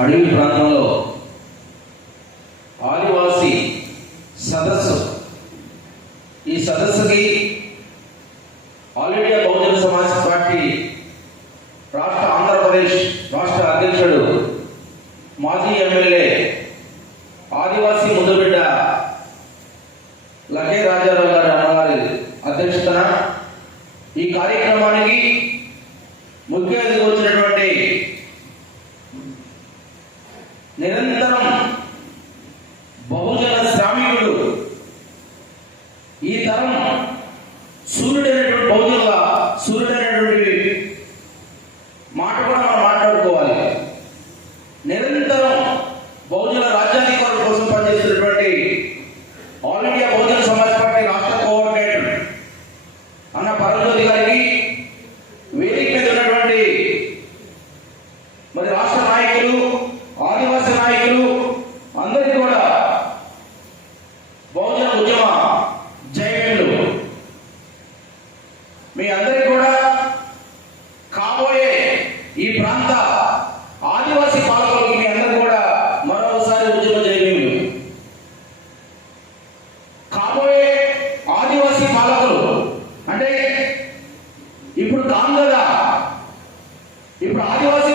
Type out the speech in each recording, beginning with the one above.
అడవి ప్రాంతంలో ఆదివాసి సదస్సు. ఈ సదస్సుకి all India Bahujan Samaj party రాష్ట్ర ఆంధ్రప్రదేశ్ రాష్ట్ర అధ్యక్షుడు మాజీ ఎమ్మెల్యే ఆదివాసీ ముద్దుబిడ్డ బహుజన ఈ తరం సూర్యుడైనటువంటి బహుజనుల సూర్యుడైనటువంటి మాట కూడా మనం మాట్లాడుకోవాలి. నిరంతరం బహుజన రాజ్యాధికారుల కోసం పనిచేస్తున్నటువంటి all India Bahujan Samaj party రాష్ట్ర కోఆర్డినేటర్ అన్న పరంజ్యోతి గారికి వేదిక మీద ఉన్నటువంటి మరి రాష్ట్ర నాయకులు ఆదివాసీ నాయకులు అందరికీ కూడా బహుజన ఉద్యమ జైలు మీ అందరికీ కూడా కాబోయే ఈ ప్రాంత ఆదివాసీ పాలకులకి మీ అందరూ కూడా మరోసారి ఉద్యమ జైలు కాబోయే ఆదివాసీ పాలకులు అంటే ఇప్పుడు కాదు కదా ఇప్పుడు ఆదివాసీ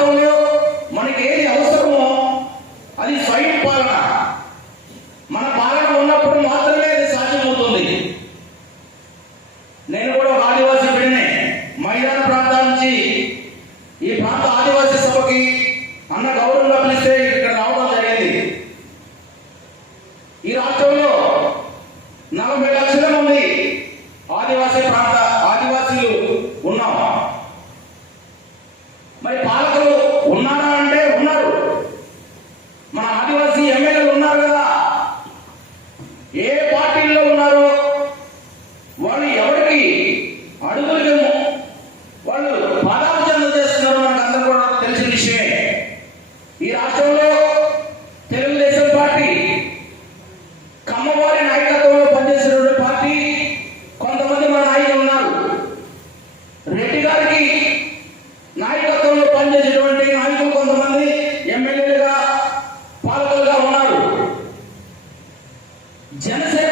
ప్రాంతంలో మనకి ఏది అవసరమో అది స్వయం పాలన. మన పాలన ఉన్నప్పుడు మాత్రమే అది సాధ్యమవుతుంది. నేను కూడా ఒక ఆదివాసీ బిడ్డనే మైదాన ప్రాంతాల నుంచి ఈ ప్రాంత ఆదివాసీ సభకి అన్న గౌరవంగా పిలిస్తే ఇక్కడ రావడం జరిగింది. ఈ రాష్ట్రంలో నలభై లక్షల మంది ఆదివాసీ ప్రాంత ఆదివాసీలు ఉన్నాం. మరి పాలకులు ఎవరికి అడుగులేము. వాళ్ళు పాదాభిచరణ చేస్తున్నారు మనకు అందరూ కూడా తెలిసిన విషయమే. ఈ రాష్ట్రంలో తెలుగుదేశం పార్టీ కమ్మవారి నాయకత్వంలో పనిచేసినటువంటి పార్టీ కొంతమంది మన నాయకులు ఉన్నారు. రెడ్డి గారికి నాయకత్వంలో పనిచేసేటువంటి నాయకులు కొంతమంది ఎమ్మెల్యేలుగా పాలకులుగా ఉన్నారు. జనసేన